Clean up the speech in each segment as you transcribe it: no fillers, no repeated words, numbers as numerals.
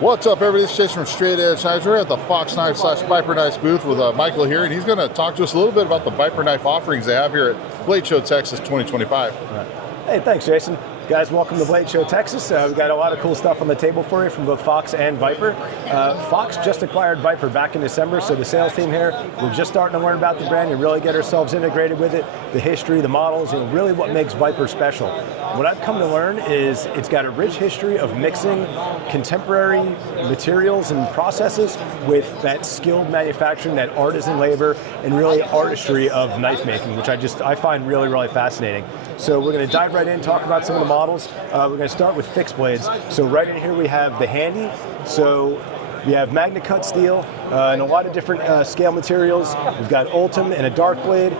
What's up, everybody? This is Jason from Straight Edge Knives. We're at the Fox Knife / Viper Knives booth with Michael here, and he's going to talk to us a little bit about the Viper knife offerings they have here at Blade Show Texas 2025. Hey, thanks, Jason. Guys, welcome to Blade Show Texas. We've got a lot of cool stuff on the table for you from both Fox and Viper. Fox just acquired Viper back in December, so the sales team here, we're just starting to learn about the brand and really get ourselves integrated with it, the history, the models, and really what makes Viper special. What I've come to learn is it's got a rich history of mixing contemporary materials and processes with that skilled manufacturing, that artisan labor, and really artistry of knife making, which I find really, really fascinating. So we're going to dive right in, talk about some of the models. We're going to start with fixed blades. So right in here we have the Handy. So we have Magna Cut steel and a lot of different scale materials. We've got Ultim and a dark blade.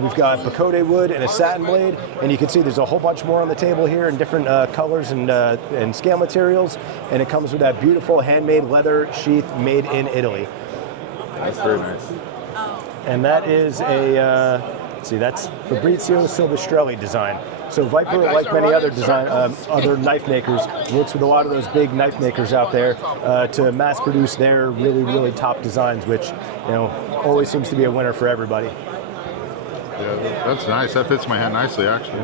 We've got Bacote wood and a satin blade. And you can see there's a whole bunch more on the table here in different colors and scale materials. And it comes with that beautiful handmade leather sheath made in Italy. That's very nice. And that is a, let's see, that's Fabrizio Silvestrelli design. So Viper, like many other other knife makers, works with a lot of those big knife makers out there to mass produce their really, really top designs, which always seems to be a winner for everybody. Yeah, that's nice. That fits my hand nicely, actually.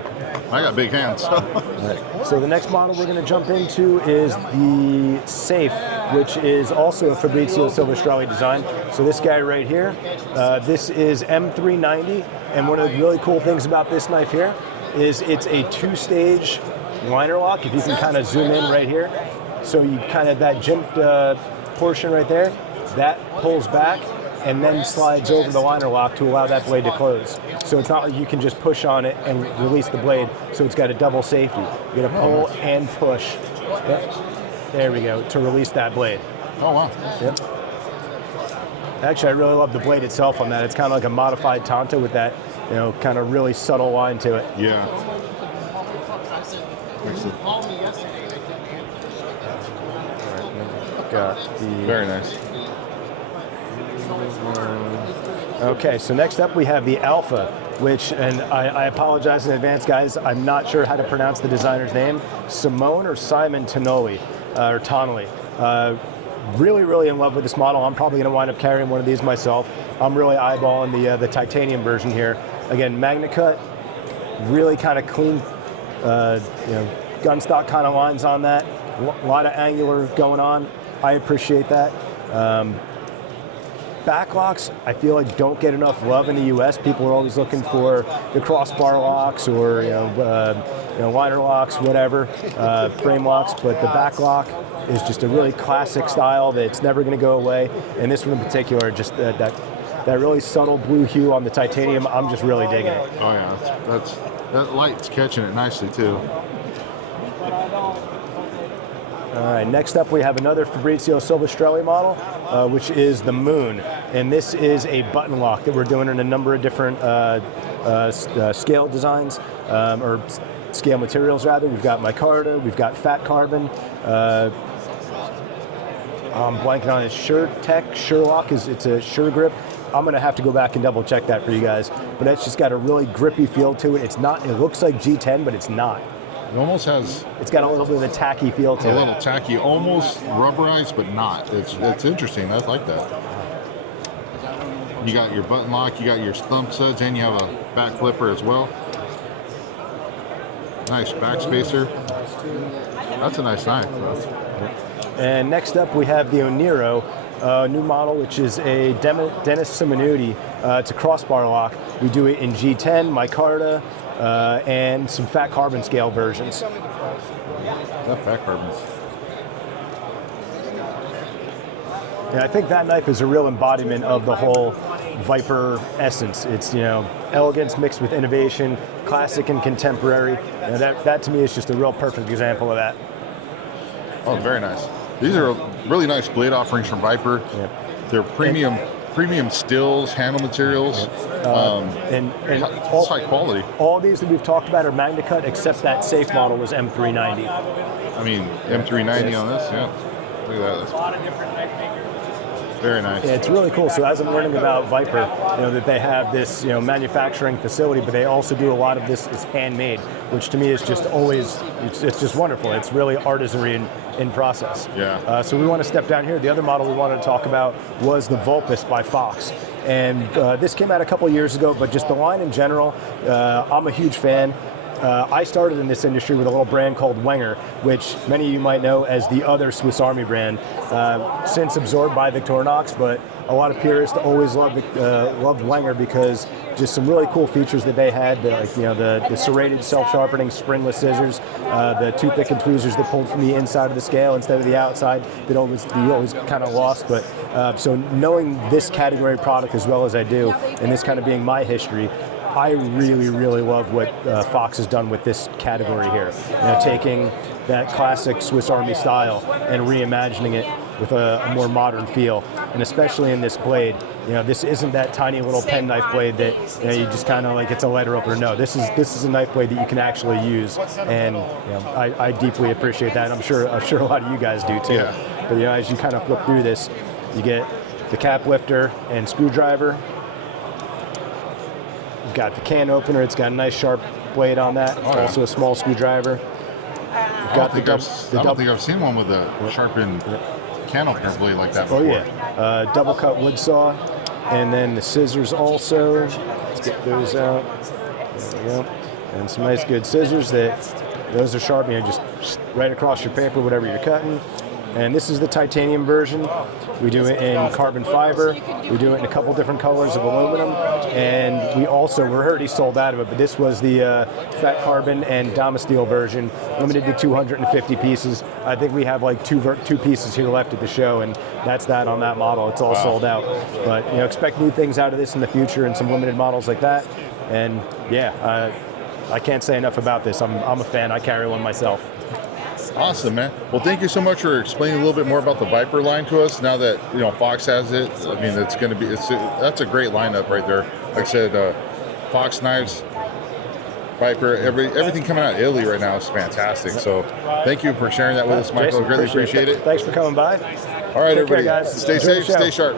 I got big hands. Right. So the next model we're going to jump into is the Safe, which is also a Fabrizio Silvestrelli design. So this guy right here, this is M390, and one of the really cool things about this knife here is it's a two-stage liner lock, if you can kind of zoom in right here. So you kind of, that jimped portion right there, that pulls back and then slides over the liner lock to allow that blade to close. So it's not like you can just push on it and release the blade, so it's got a double safety. You gotta pull and push. Yep. There we go, to release that blade. Oh, wow. Yep. Actually, I really love the blade itself on that. It's kind of like a modified Tonto with that, kind of really subtle line to it. Yeah. Very nice. Okay, so next up we have the Alpha, which, and I apologize in advance, guys, I'm not sure how to pronounce the designer's name, Simone or Simon Tonoli, or Tonoli. Really, really in love with this model. I'm probably going to wind up carrying one of these myself. I'm really eyeballing the titanium version here. Again, Magna Cut, really kind of clean, gun stock kind of lines on that. A lot of angular going on. I appreciate that. Backlocks, I feel like don't get enough love in the U.S. People are always looking for the crossbar locks or liner locks, whatever, frame locks. But the backlock is just a really classic style that's never going to go away. And this one in particular, just that really subtle blue hue on the titanium, I'm just really digging it. Oh yeah, that light's catching it nicely too. All right, next up we have another Fabrizio Silvestrelli model, which is the Moon. And this is a button lock that we're doing in a number of different scale designs, or scale materials rather. We've got micarta, we've got fat carbon. I'm blanking on it. Sherlock, it's a Sure Grip. I'm gonna have to go back and double check that for you guys. But it's just got a really grippy feel to it. It's not, it looks like G10, but it's not. It almost has... It's got a little bit of a tacky feel to it. A little tacky, almost rubberized, but not. It's interesting. I like that. You got your button lock, you got your thumb studs, and you have a back flipper as well. Nice back spacer. That's a nice knife. And next up we have the Oniro, new model, which is a Dennis Simonuti. It's a crossbar lock. We do it in G10, micarta, and some fat carbon scale versions. That fat carbon's... Yeah, I think that knife is a real embodiment of the whole Viper essence. It's elegance mixed with innovation, classic and contemporary. That to me is just a real perfect example of that. Oh, very nice. These are really nice blade offerings from Viper. Yep. They're premium stills, handle materials, and it's high quality. All these that we've talked about are Magna Cut, except that Safe model was M390. I mean, M390 on this, yeah. Look at that. Very nice. Yeah, it's really cool. So as I'm learning about Viper, that they have this, manufacturing facility, but they also do a lot of this is handmade, which to me is just always, it's just wonderful. It's really artisanry in process. Yeah. So we want to step down here. The other model we wanted to talk about was the Vulpis by Fox. And this came out a couple years ago, but just the line in general, I'm a huge fan. I started in this industry with a little brand called Wenger, which many of you might know as the other Swiss Army brand, since absorbed by Victorinox, but a lot of purists always loved Wenger because just some really cool features that they had, the serrated self-sharpening springless scissors, the toothpick and tweezers that pulled from the inside of the scale instead of the outside, that you always kind of lost. But so knowing this category product as well as I do, and this kind of being my history, I really, really love what Fox has done with this category here. Taking that classic Swiss Army style and reimagining it with a more modern feel, and especially in this blade. This isn't that tiny little penknife blade that you just kind of like it's a letter opener. No, this is a knife blade that you can actually use, and I deeply appreciate that. I'm sure a lot of you guys do too. Yeah. But as you kind of flip through this, you get the cap lifter and screwdriver. You've got the can opener. It's got a nice sharp blade on that. Also a small screwdriver. I don't think I've seen one with a sharpened can opener blade like that before. Oh yeah, double cut wood saw, and then the scissors also. Let's get those out. There we go. And some nice good scissors those are sharp. Just right across your paper, whatever you're cutting. And this is the titanium version. We do it in carbon fiber. We do it in a couple different colors of aluminum. And we're already sold out of it, but this was the fat carbon and Damasteel version, limited to 250 pieces. I think we have like two pieces here left at the show, and that's that on that model. It's all sold out. But expect new things out of this in the future and some limited models like that. And yeah, I can't say enough about this. I'm a fan. I carry one myself. Awesome, man. Well, thank you so much for explaining a little bit more about the Viper line to us. Now that Fox has it, I mean, that's a great lineup right there. Like I said, Fox knives, Viper, everything coming out of Italy right now is fantastic. So, thank you for sharing that with us, Michael. Jason, Greatly appreciate it. Thanks for coming by. All right, Take everybody. care, guys. Stay Enjoy safe, stay sharp.